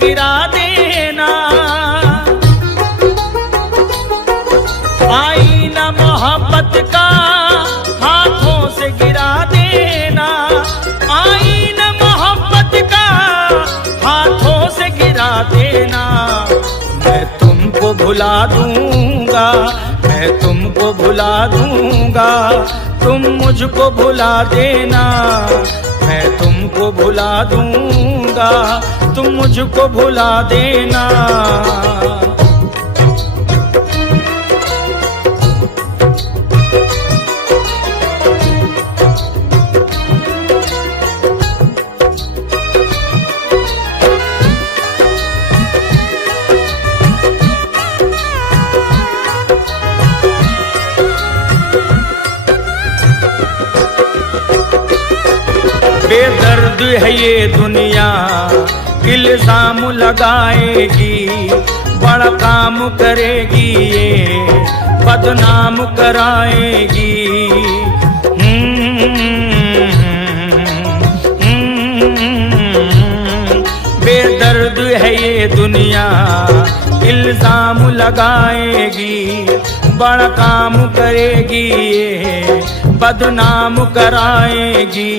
गिरा देना, आईना मोहब्बत का हाथों से गिरा देना, आईना मोहब्बत का हाथों से गिरा देना। मैं तुमको भुला दूंगा, मैं तुमको भुला दूंगा, तुम मुझको भुला देना। मैं तुमको भुला दूंगा, तुम मुझको भुला देना। बेदर्द है ये दुनिया, इल्जाम लगाएगी, बड़ा काम करेगी ये, बदनाम कराएगी। बेदर्द है ये दुनिया, इल्जाम लगाएगी, बड़ा काम करेगी ये, बदनाम कराएगी।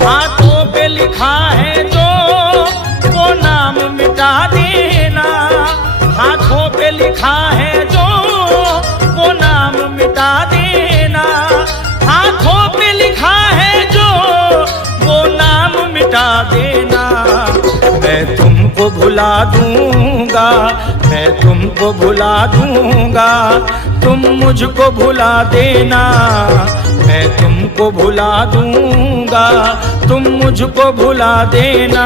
हाथों पे लिखा है जो वो नाम मिटा देना, हाथों पे लिखा है जो वो नाम मिटा देना, हाथों पे लिखा है जो वो नाम मिटा देना। मैं तुमको भुला दूंगा, मैं तुमको भुला दूंगा, तुम मुझको भुला देना। मैं तुमको भुला दूंगा, तुम मुझको भुला देना।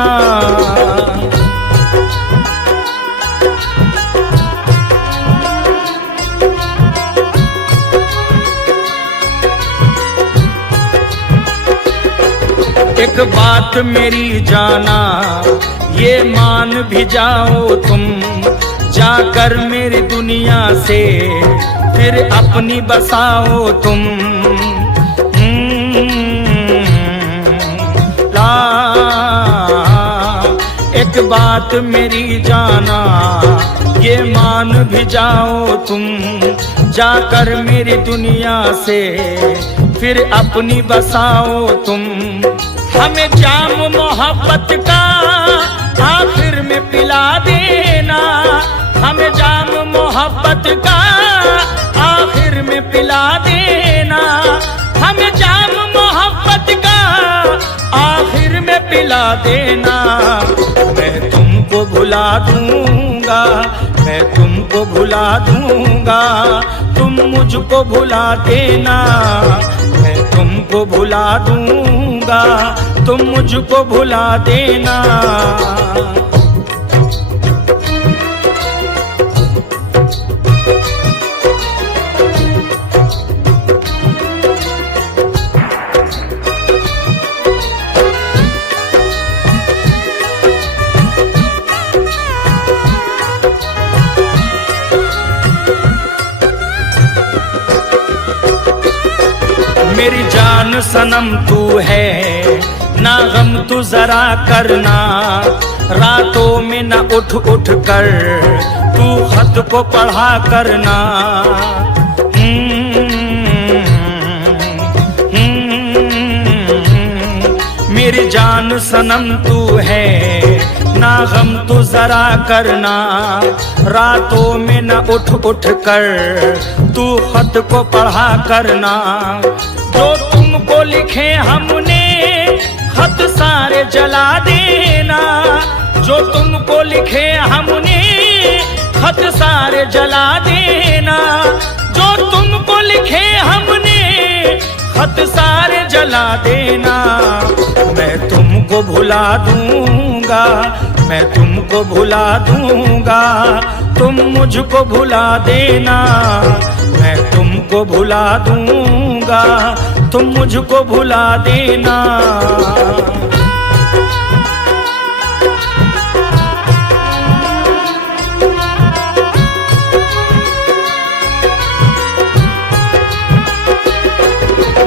एक बात मेरी जाना, ये मान भी जाओ तुम, जाकर मेरी दुनिया से फिर अपनी बसाओ तुम। एक बात मेरी जाना, ये मान भी जाओ तुम, जाकर मेरी दुनिया से फिर अपनी बसाओ तुम। हमें जाम मोहब्बत का आखिर में पिला देना, हमें जाम मोहब्बत का आखिर में पिला देना, हमें जाम मोहब्बत का आखिर में पिला देना। मैं तुमको भुला दूंगा, मैं तुमको भुला दूंगा, तुम मुझको भुला देना। मैं तुमको भुला दूंगा, तुम मुझको भुला देना। मेरी जान सनम तू है, ना गम तू जरा करना, रातों में न उठ उठ कर तू खत को पढ़ा करना। मेरी जान सनम तू है, ना गम तू जरा करना, रातों में न उठ उठ कर तू खत को पढ़ा करना। जो तुमको लिखे हमने खत सारे जला देना, जो तुमको लिखे हमने खत सारे जला देना, जो तुमको लिखे हमने खत सारे जला देना। मैं तुमको भुला दूंगा, मैं तुमको भुला दूंगा, तुम मुझको भुला देना। मैं तुमको भुला दूंगा, तुम मुझको भुला देना।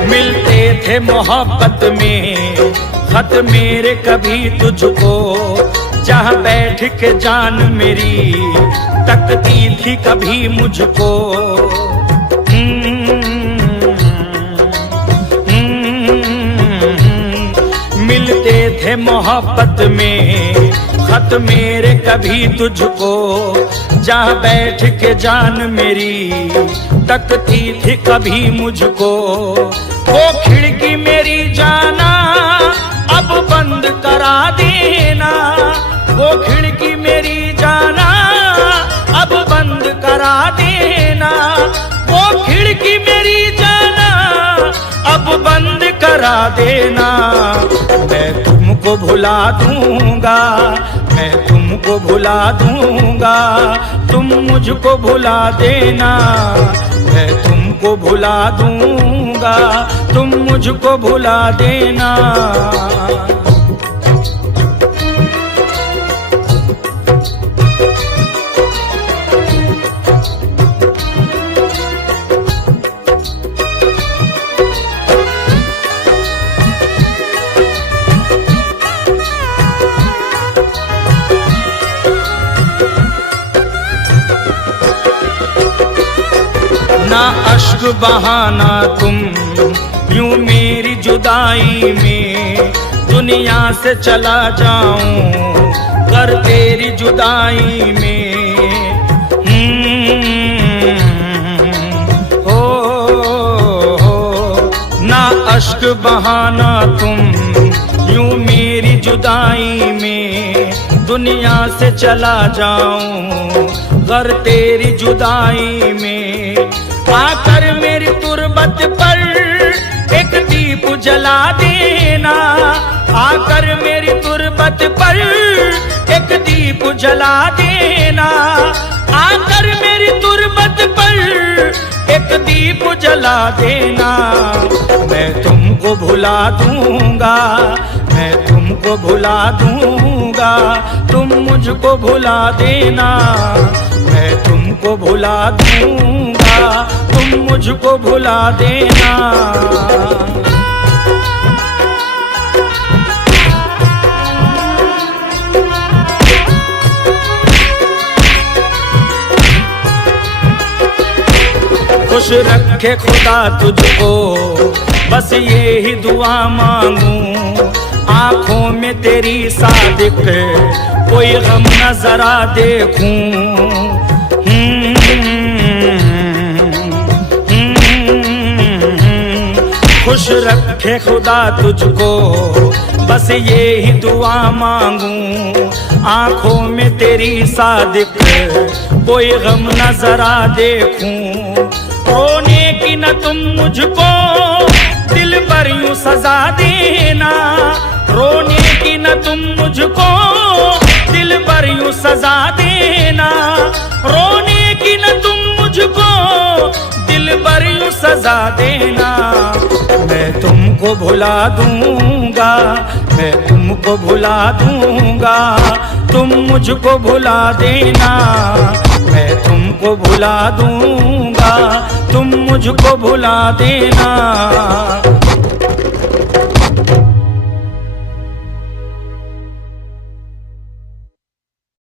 मिलते थे मोहब्बत में खत मेरे कभी तुझको, जहाँ बैठ के जान मेरी तकती थी कभी मुझको। मिलते थे मोहब्बत में खत मेरे कभी तुझको, जहाँ बैठ के जान मेरी तकती थी कभी मुझको। वो खिड़की मेरी जाना अब बंद करा देना, वो खिड़की मेरी जाना अब बंद करा देना। वो खिड़की मेरी जाना अब बंद करा देना। मैं तुमको भुला दूंगा, मैं तुमको भुला दूंगा, तुम मुझको भुला देना। मैं तुमको भुला दूंगा, तुम मुझको भुला देना। ना अश्क बहाना तुम यूं मेरी जुदाई में, दुनिया से चला जाऊं कर तेरी जुदाई में। ना अश्क बहाना तुम यूं मेरी जुदाई में, दुनिया से चला जाऊं घर तेरी जुदाई में। आकर मेरी तुरबत पर एक दीप जला देना, आकर मेरी तुरबत पर एक दीप जला देना। आकर मेरी तुरबत पर एक दीप जला देना। मैं तुमको भुला दूंगा, मैं तुमको भुला दूंगा, तुम मुझको भुला देना। मैं तुमको भुला दूंगा, तुम मुझको भुला देना। खुश रखे खुदा तुझको, बस ये ही दुआ मांगूं। आंखों में तेरी सादिक कोई गम न जरा देखूं। खुश रखे खुदा तुझको, बस ये ही दुआ मांगूं। आंखों में तेरी सादिक कोई गम न जरा देखूं। रोने की न तुम मुझको दिल पर यूं सजा देना, रोने की न तुम मुझको दिल पर यूं सजा देना। रोने की न तुम मुझको दिल पर यूं सजा देना। मैं तुमको भुला दूंगा, मैं तुमको भुला दूंगा, तुम मुझको भुला देना। मैं तुमको भुला दूंगा, तुम मुझको भुला देना।